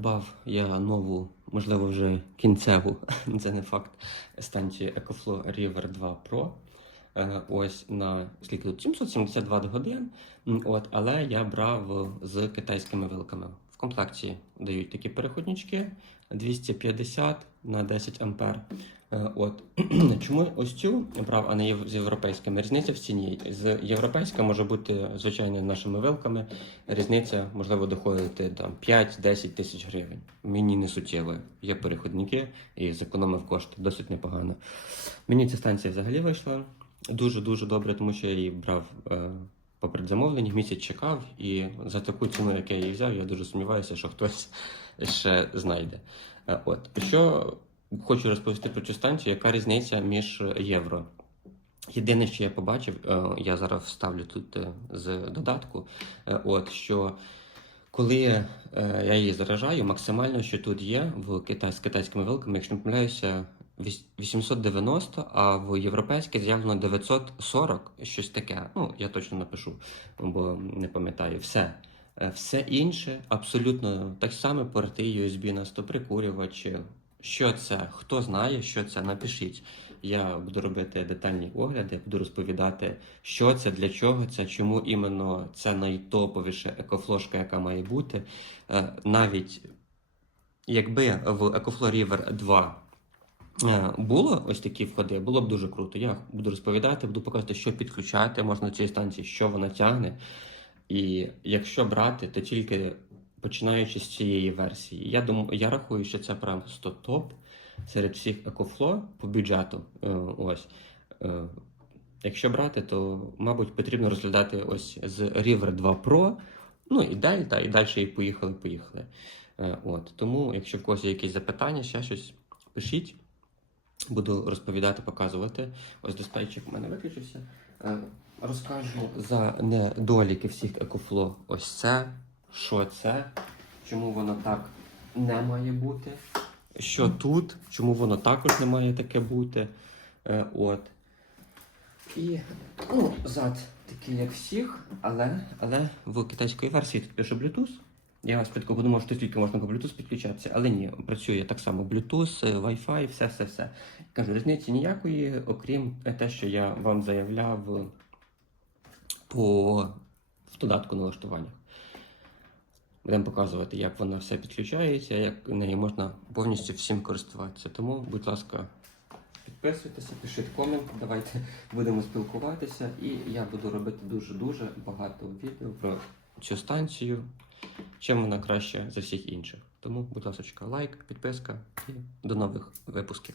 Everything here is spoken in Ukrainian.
придбав я нову, можливо, вже кінцеву, це не факт, станцію EcoFlow River 2 Pro. Е, Ось на скільки тут 772 годин. От, але я брав з китайськими вилками. В комплекті дають такі переходнички 250 на 10 ампер. Е, От чому ось цю брав, а не з європейськими? Різниця в ціні. З європейська може бути звичайно нашими вилками. Різниця можливо доходити там 5-10 тисяч гривень. Мені не суттєво. Є переходники і зекономив кошти досить непогано. Мені ця станція взагалі вийшла дуже дуже добре, тому що я її брав. Е, по предзамовленні місяць чекав, і за таку ціну, як я її взяв, я дуже сумніваюся, що хтось ще знайде. Е, От що хочу розповісти про цю станцію, яка різниця між євро. Єдине, що я побачив, е, я зараз вставлю тут е, з додатку, е, от що коли я її заражаю, максимально, що тут є в Китай, з китайськими вилками, якщо не помиляюся, віс- 890, а в європейське з'явлено 940, щось таке. Ну, я точно напишу, бо не пам'ятаю. Все. Все інше абсолютно так само порти USB на 100 прикурювач. Що це? Хто знає, що це? Напишіть. Я буду робити детальні огляди, буду розповідати, що це, для чого це, чому іменно це найтоповіша екофлошка, яка має бути. Е, Навіть якби в River 2 е, було ось такі входи, було б дуже круто. Я буду розповідати, буду показувати, що підключати можна до цієї станції, що вона тягне. І якщо брати, то тільки починаючи з цієї версії. Я думаю, я рахую, що це просто топ серед всіх EcoFlow по бюджету. Е, Ось. Е, Якщо брати, то, мабуть, потрібно розглядати ось з River 2 Pro, ну і Delta, і далі і поїхали, поїхали. Е, От. Тому, якщо в когось є якісь запитання, ще щось пишіть. Буду розповідати, показувати. Ось дисплейчик у мене виключився. Розкажу за недоліки всіх EcoFlow. Ось це, що це, чому воно так не має бути. Що тут, чому воно також не має таке бути. Е, От. І ну, зад такий, як всіх, але, але в китайської версії тут пише Bluetooth. Я спочатку подумав, що тільки можна по Bluetooth підключатися, але ні, працює так само Bluetooth, е, Wi-Fi, все, все, все. Кажу, різниці ніякої, окрім те, що я вам заявляв по в додатку налаштування. Будемо показувати, як воно все підключається, як нею можна повністю всім користуватися. Тому, будь ласка, підписуйтеся, пишіть комент, давайте будемо спілкуватися. І я буду робити дуже-дуже багато відео про цю станцію, чим вона краще за всіх інших. Тому, будь ласка, лайк, підписка і до нових випусків.